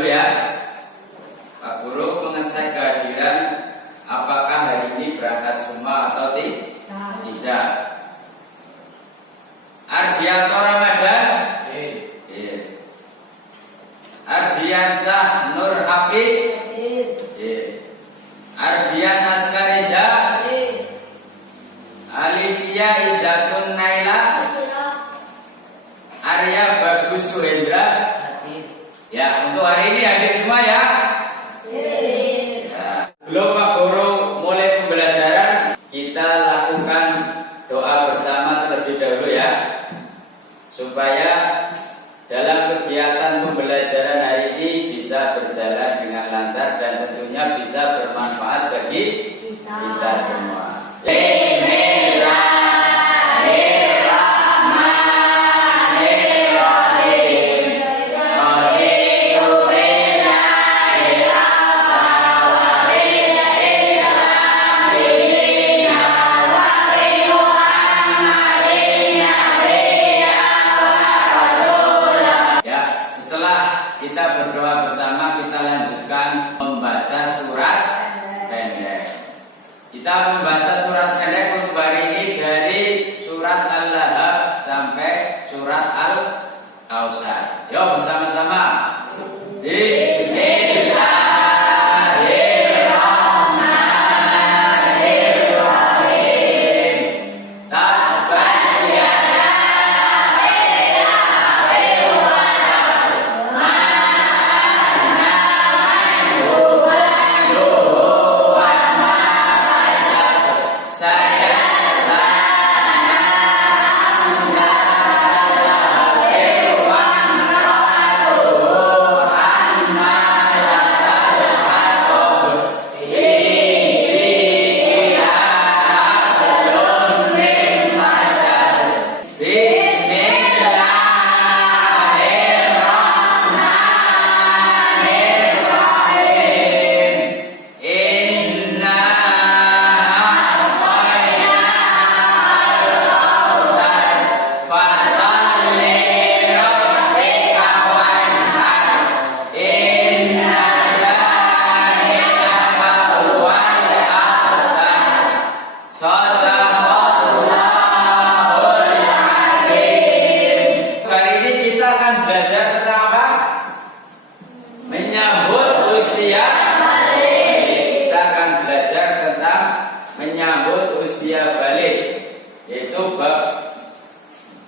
dahulu ya. Pak Guru mengecek kehadiran apakah hari ini berangkat semua atau tidak. Ardianto Ramadan, Ardiansah Nur Hafid, Ardian Askariza, Alivia Izatun Naila, Arya Bagus Suhendra. Ya, untuk hari ini hadir semua ya. Sebelum Pak Guru mulai pembelajaran, kita lakukan doa bersama terlebih dahulu ya, supaya dalam kegiatan pembelajaran hari ini bisa berjalan dengan lancar dan tentunya bisa bermanfaat bagi kita semua. Kita berdoa bersama, kita lanjutkan membaca surat pendek. Kita membaca surat pendek untuk hari ini dari surat Al-Lahab sampai surat Al-Kautsar. Yuk bersama-sama.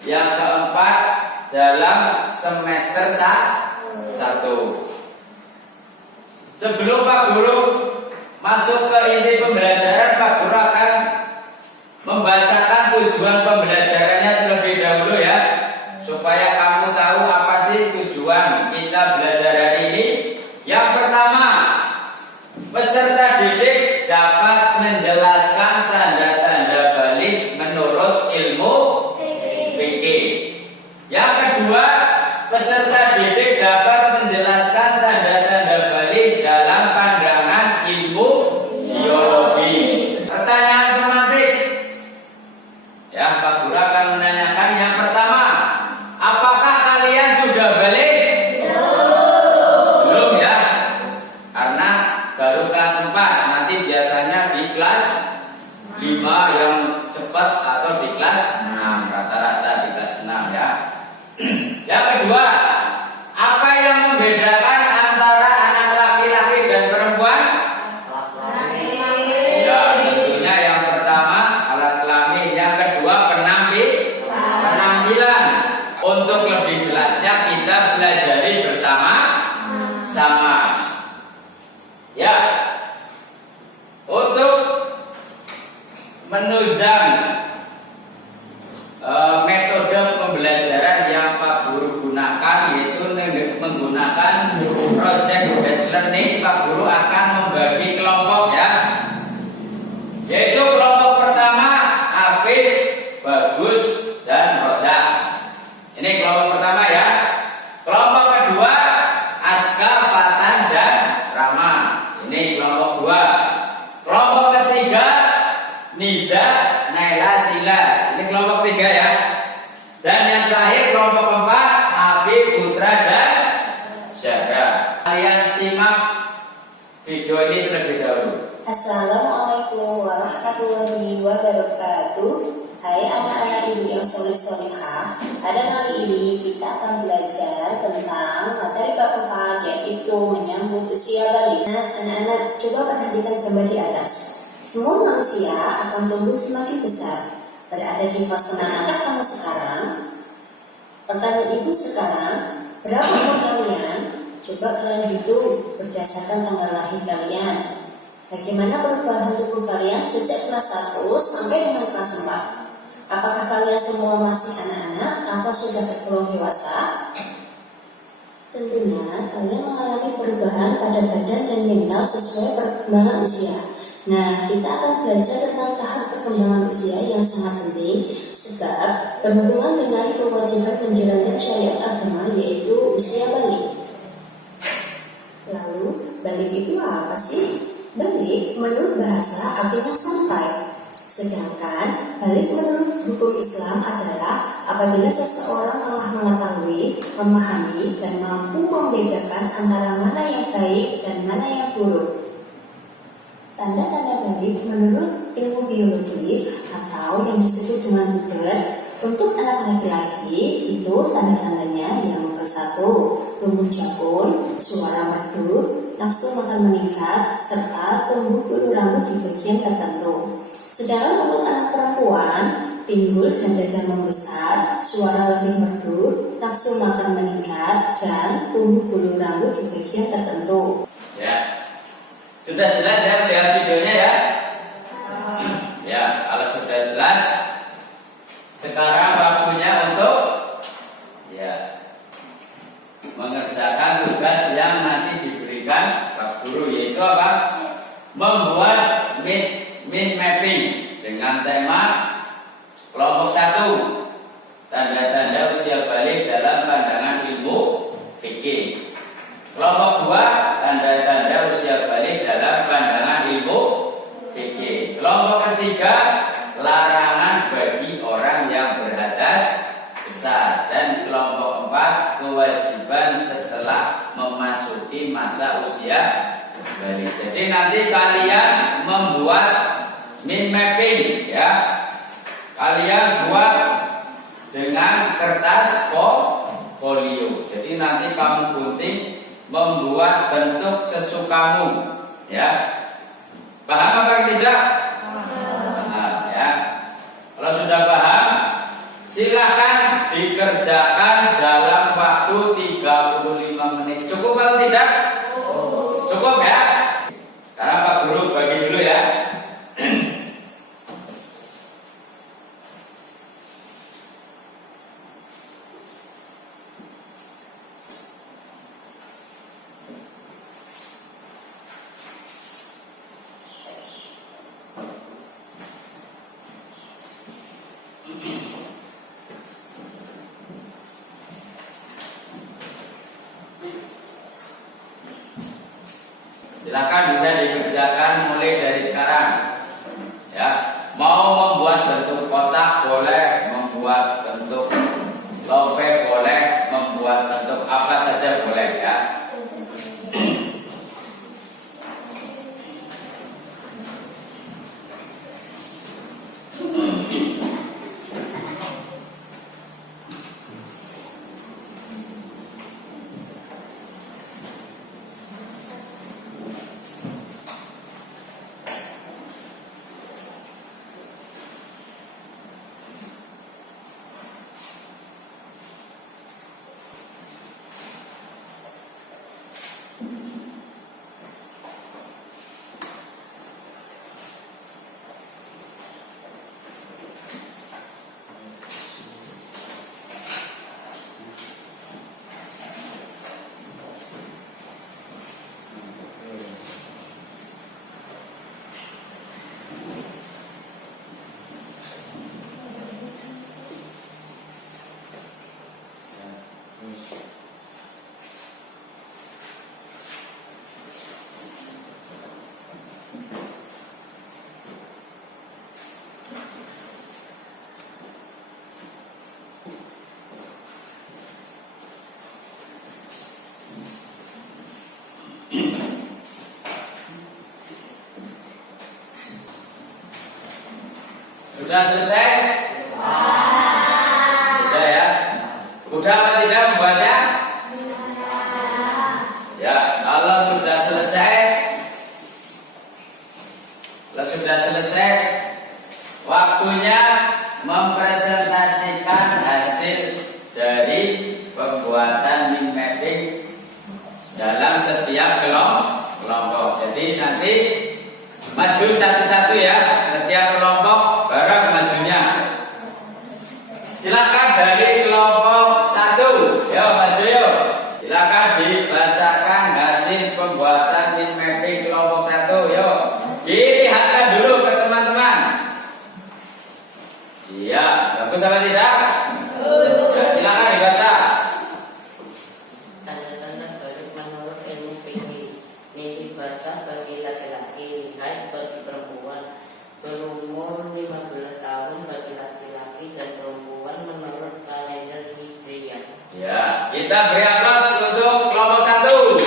Yang keempat dalam semester 1. Sebelum Pak Guru masuk ke inti pembelajaran, Pak Guru akan membacakan tujuan pembelajarannya terlebih dahulu ya, supaya kamu tahu apa sih tujuan kita belajar hari ini. Yang pertama, peserta didik dapat menjelaskan tanda-tanda balik menurut ilmu. Yang kedua, peserta didik dapat menjelaskan tanda-tanda balik dalam pandangan ilmu biologi. Pertanyaan tematik. Ya, Pak Guru akan menanyakan yang pertama, apakah kalian sudah balik? Belum ya, karena baru kelas 4. Nanti biasanya di kelas 5 yang cepat atau di kelas 6, rata-rata di kelas 6 ya. Yang kedua, apa yang membedakan antara anak laki-laki dan perempuan? Ya, tentunya yang pertama alat kelamin, yang kedua penampilan. Untuk lebih jelasnya kita pelajari bersama-sama. Ya, untuk menunjang metode pembelajaran yang Pak Guru gunakan, yaitu menggunakan project based learning. Pak Guru akan membagi kelompok ya, yaitu kelompok pertama Afif, Bagus, dan Rosa. Ini kelompok pertama ya. Kelompok kedua Aska, Fatan, dan Rama. Ini kelompok 2. Kelompok ketiga Nida, Naila, Sila. Ini kelompok 3 ya. Dan yang terakhir kelompok keempat Afif, Putra, dan Syahra. Kalian simak video ini terlebih dahulu. Assalamualaikum warahmatullahi wabarakatuh. Hai anak-anak ibu yang soleh-solehah, pada kali ini kita akan belajar tentang materi bab 4, yaitu menyambut usia balik. Nah, anak-anak, coba perhatikan gambar di atas. Semua manusia akan tumbuh semakin besar. Berada di fase manakah kamu sekarang? Pertanyaan ibu sekarang, berapa umur kalian? Coba kalian hitung berdasarkan tanggal lahir kalian. Bagaimana perubahan tubuh kalian sejak kelas 1 sampai dengan kelas 4? Apakah kalian semua masih anak-anak atau sudah tergolong dewasa? Tentunya kalian mengalami perubahan pada badan dan mental sesuai perkembangan usia. Nah, kita akan belajar tentang tahap perkembangan usia yang sangat penting sebab berhubungan dengan kewajiban menjalani syariat agama, yaitu usia balik. Lalu, balik itu apa sih? Balik menurut bahasa artinya sampai. Sedangkan balik menurut hukum Islam adalah apabila seseorang telah mengetahui, memahami, dan mampu membedakan antara mana yang baik dan mana yang buruk. Tanda-tanda balik menurut ilmu biologi atau yang disebut dengan puber, untuk anak laki-laki itu tanda-tandanya yang ke-1, tumbuh jabun, suara merdu, nafsu makan meningkat, serta tumbuh bulu rambut di bagian tertentu. Sedangkan untuk anak perempuan, pinggul dan dada membesar, suara lebih merdu, nafsu makan meningkat, dan tumbuh bulu rambut di bagian tertentu. Ya, sudah jelas ya melihat videonya ya? Ya, kalau sudah jelas, sekarang waktunya untuk mengerjakan tugas yang nanti diberikan Pak Guru, yaitu apa? Membuat mind mapping dengan tema kelompok 1, tanda-tanda usia balik dalam pandangan ilmu fikih. Kelompok 2, tanda-tanda usia balik dalam pandangan ilmu fikih. Kelompok ketiga, larangan bagi orang yang berhadas besar. Dan kelompok 4, kewajiban setelah memasuki masa usia balik. Jadi nanti kalian membuat mind mapping ya. Kalian buat dengan kertas folio. Jadi nanti kamu gunting membuat bentuk sesukamu ya. Paham apa tidak? Paham ya. Kalau sudah paham, silakan dikerjakan dalam waktu 35 menit. Cukup atau tidak? Cukup ya. Sekarang Pak Guru bagi dulu ya. Silakan bisa dikerjakan mulai dari sekarang. Ya, mau membuat bentuk kotak boleh, membuat bentuk love boleh, membuat bentuk apa saja boleh ya. Sudah selesai? Sudah ya? Udah apa tidak membuatnya? Ya, kalau sudah selesai, waktunya mempresentasikan hasil dari pembuatan mind mapping dalam setiap kelompok. Jadi nanti maju satu-satu ya, setiap kelompok bareng majunya. Silakan dari kelompok 1, yo maju yo. Silakan dibacakan hasil pembuatan mind mapping kelompok 1, yo. Dilihatkan dulu ke teman-teman. Iya, bagus apa tidak? Bagus. Ya, silakan dibaca. Alasan baru menurut ilmu fikih, nilai bahasa bagi laki-laki, haid bagi perempuan, berumur 15 tahun bagi laki-laki dan perempuan menurut kalender Hijriah. Ya, kita beri aplaus untuk kelompok 1.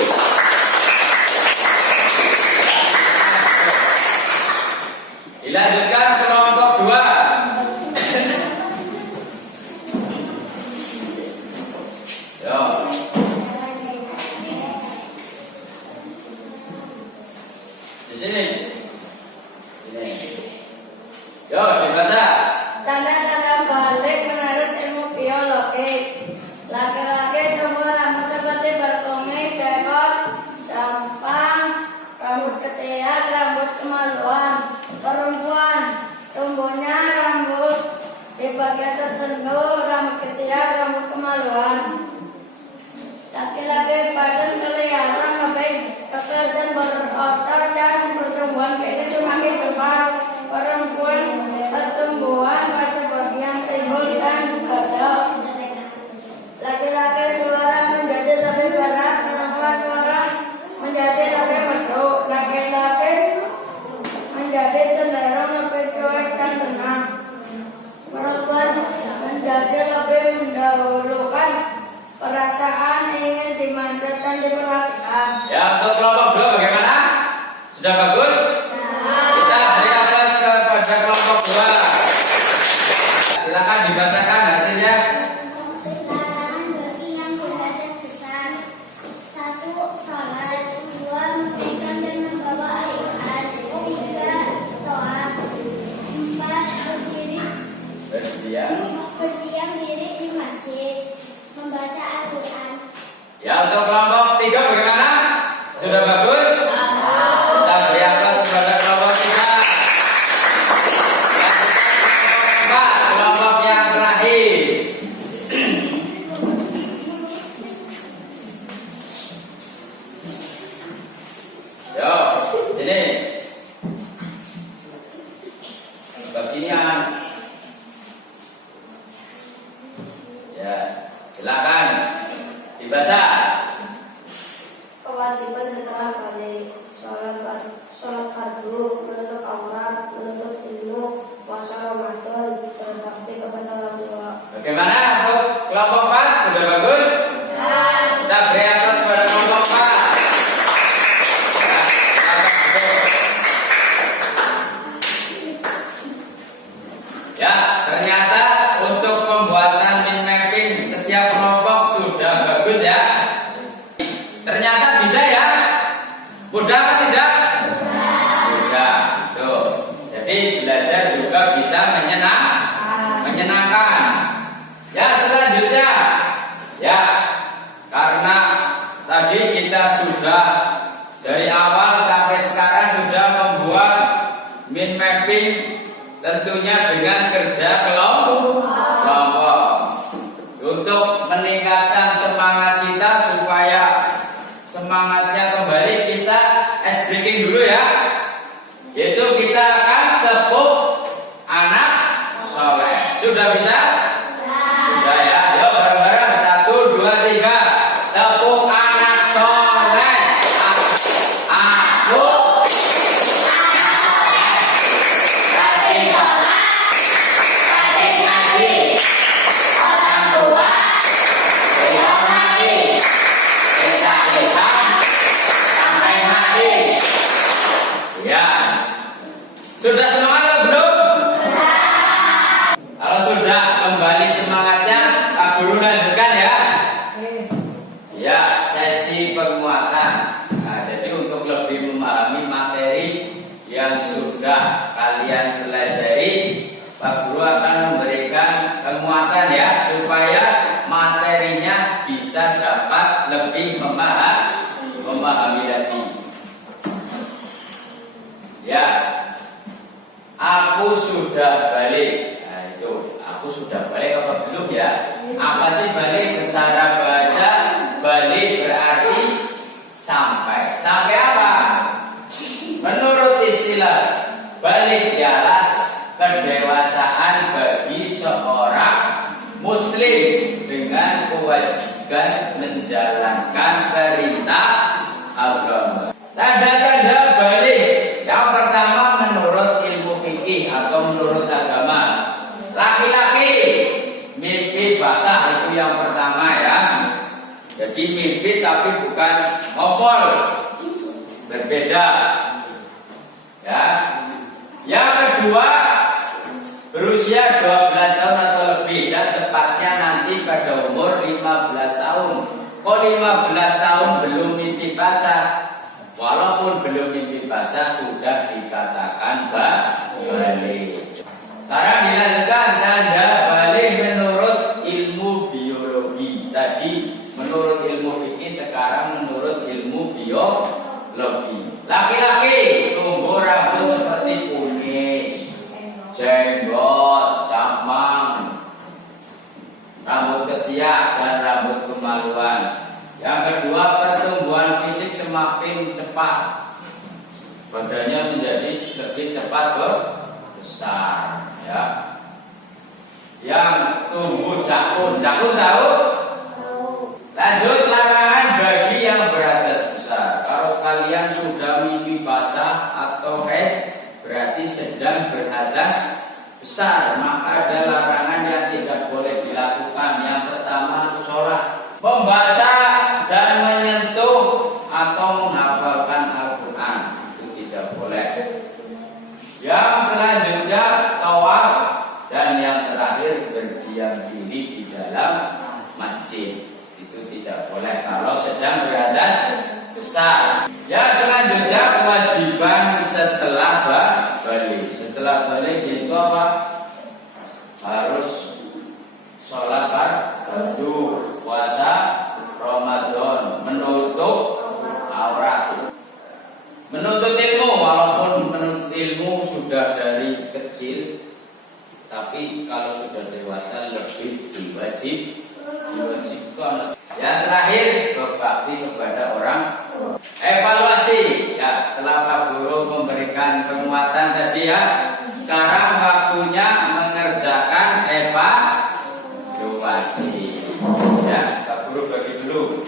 Dilanjutkan kelompok 2. Yo. Di sini. Ini. Yo, dibaca. Tanda-tanda balik menurut ilmu biologi. Laki-laki tumbuh rambut seperti berkumis, cekot, campang, rambut ketiak, rambut kemaluan. Perempuan tumbuhnya rambut di bagian tertentu, rambut ketiak, rambut kemaluan. Laki-laki badan kelihatan lebih kekar dan berotot dan pertumbuhan fisik semakin cepat. Perempuan pertumbuhan pada bagian timbul dan badan. Laki-laki suara menjadi lebih berat, perempuan suara menjadi lebih mesum. Laki-laki menjadi cenderung lebih cuek dan tenang. Perempuan menjadi lebih mendahulukan perasaan ingin dimanja dan diperhatikan. Ya, untuk kelompok 2 bagaimana? Sudah bagus? Kita beri aplaus kepada kelompok 2. Silakan dibacakan hasilnya. Larangan bagi yang berhadas besar. 1. Sholat. 2. Memegang dan membawa Al-Quran. 3. To'at. 4. Berdiam diri di masjid. Membaca Al-Quran. Ya, untuk kelompok 3 bagaimana? Sudah bagus? Kita beri aplaus kepada kelompok 3. Kelompok yang terakhir. Yo, sini. Ke sinian. Ya, silakan dibaca. Kewajiban setelah balik sholat fardu, menutup aurat, menuntut ilmu, puasa Ramadan, berbakti kepada orang tua. Bagaimana untuk kelompok 4? Sudah bagus? Kita beri aplaus kepada kelompok 4. Ya, ternyata untuk pembuatan mind mapping setiap kelompok sudah bagus ya. Ternyata bisa ya. Mudah apa tidak? Mudah. Tuh. Jadi belajar juga bisa menyenangkan. Ya, selanjutnya. Ya, karena tadi kita sudah dari awal sampai sekarang sudah membuat mind mapping tentunya dengan kerja kelompok. Untuk meningkatkan semangat kita supaya semangatnya kembali, kita ice breaking dulu ya. Yaitu kita akan tepuk anak soleh. Sudah bisa? Sudah ya. Yuk bareng-bareng 1, 2, 3. Tepuk anak soleh. Aku rajin sholat, rajin ngaji, orang tua dihormati, kita Islam sampai mati. Ya, sampai apa? Menurut istilah balik ialah kedewasaan bagi seorang muslim dengan kewajiban menjalankan perintah agama. Tanda-tanda balik yang pertama menurut ilmu fikih atau menurut agama, laki-laki mimpi basah, itu yang pertama ya. Jadi mimpi tapi bukan ngopol, berbeda ya. Yang kedua, berusia 12 tahun atau lebih, dan tepatnya nanti pada umur 15 tahun. Kok 15 tahun belum mimpi basah? Walaupun belum mimpi basah sudah dikatakan balik. Sekarang dilanjutkan tanda balik menurut ilmu biologi. Tadi menurut ilmu fikih, sekarang menurut ilmu biologi. Laki-laki tumbuh rambut seperti kumis, jenggot, camang, rambut ketiak, dan rambut kemaluan. Yang kedua, pertumbuhan fisik semakin cepat, badannya menjadi lebih cepat besar ya. Yang tumbuh jakun tahu? Lanjut, larangan bagi yang beradas besar. Kalau kalian sudah mimpi basah atau haid, berarti sedang beradas besar, maka ada larangan yang tidak boleh dilakukan. Yang pertama, sholat, membaca dan menyentuh atau menghafalkan Al-Quran, itu tidak boleh. Yang selanjutnya tawaf, dan yang terakhir berdiam diri di dalam masjid, itu tidak boleh kalau sedang beradas besar. Yang selanjutnya kewajiban setelah balik. Setelah balik itu apa? Harus sholat fardu, puasa Ramadan, menutup aurat, menuntut ilmu. Walaupun menuntut ilmu sudah dari kecil, tapi kalau sudah dewasa lebih diwajibkan. Yang terakhir, berbakti kepada orang. Evaluasi ya, setelah Pak Guru memberikan penguatan tadi ya, sekarang waktunya mengerjakan evaluasi ya. Pak Guru bagi dulu.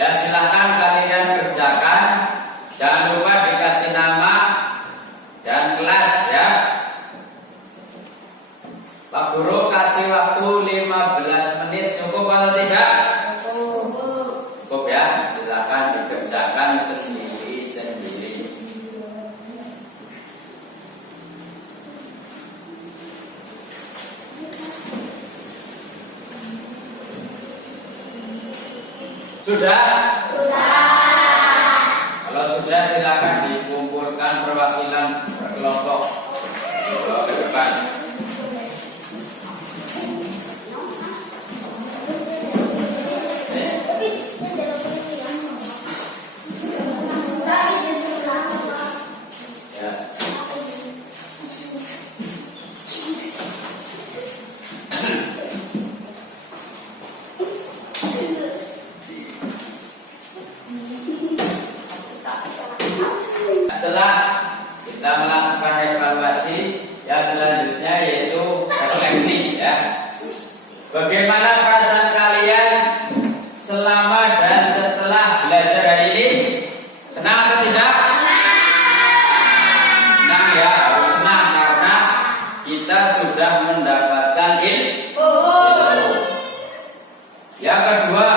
Ya, silakan kalian kerjakan. Jangan lupa dikasih nama dan kelas ya. Pak Guru kasih waktu 15 menit, cukup atau tidak? Cukup ya. Silakan dikerjakan sendiri-sendiri. Sudah? Kalau sudah, silakan dikumpulkan perwakilan kelompok ke depan. Ya. Setelah kita melakukan evaluasi, yang selanjutnya yaitu refleksi ya. Bagaimana perasaan kalian selama dan setelah belajar hari ini? Senang atau tidak? Senang ya, harus senang karena kita sudah mendapatkan ilmu. Yang kedua,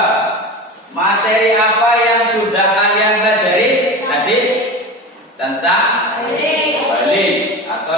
materi apa yang sudah kalian pelajari tadi? Tentang balik atau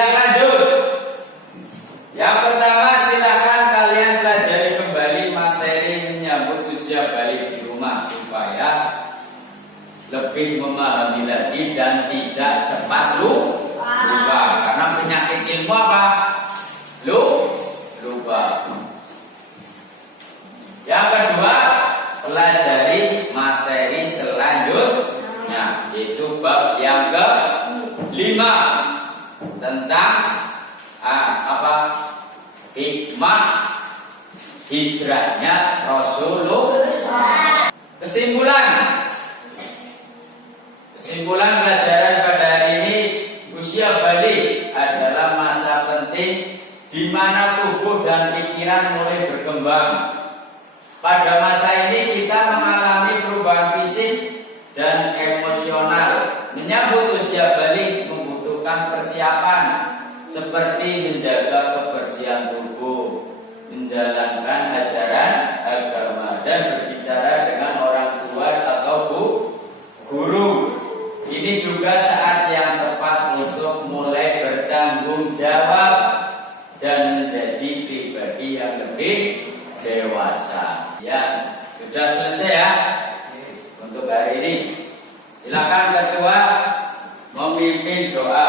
Sidang lanjut. Yang pertama, silakan kalian pelajari kembali materi menyambut usia balik di rumah supaya lebih memahami lagi dan tidak cepat lupa. Karena penyakit ilmu apa? Lupa. Yang kedua, pelajari materi selanjutnya, yaitu bab yang ke-5 tentang hikmah hijrahnya Rasulullah. Kesimpulan pelajaran pada hari ini, usia balik adalah masa penting di mana tubuh dan pikiran mulai berkembang. Pada masa ini kita mengalami perubahan fisik dan emosional. Menyambut usia balik membutuhkan persiapan seperti menjaga kebersihan tubuh, menjalankan ajaran agama, dan berbicara dengan orang tua atau guru. Ini juga saat yang tepat untuk mulai bertanggung jawab dan menjadi pribadi yang lebih dewasa. Ya, sudah selesai ya untuk hari ini. Silakan ketua memimpin doa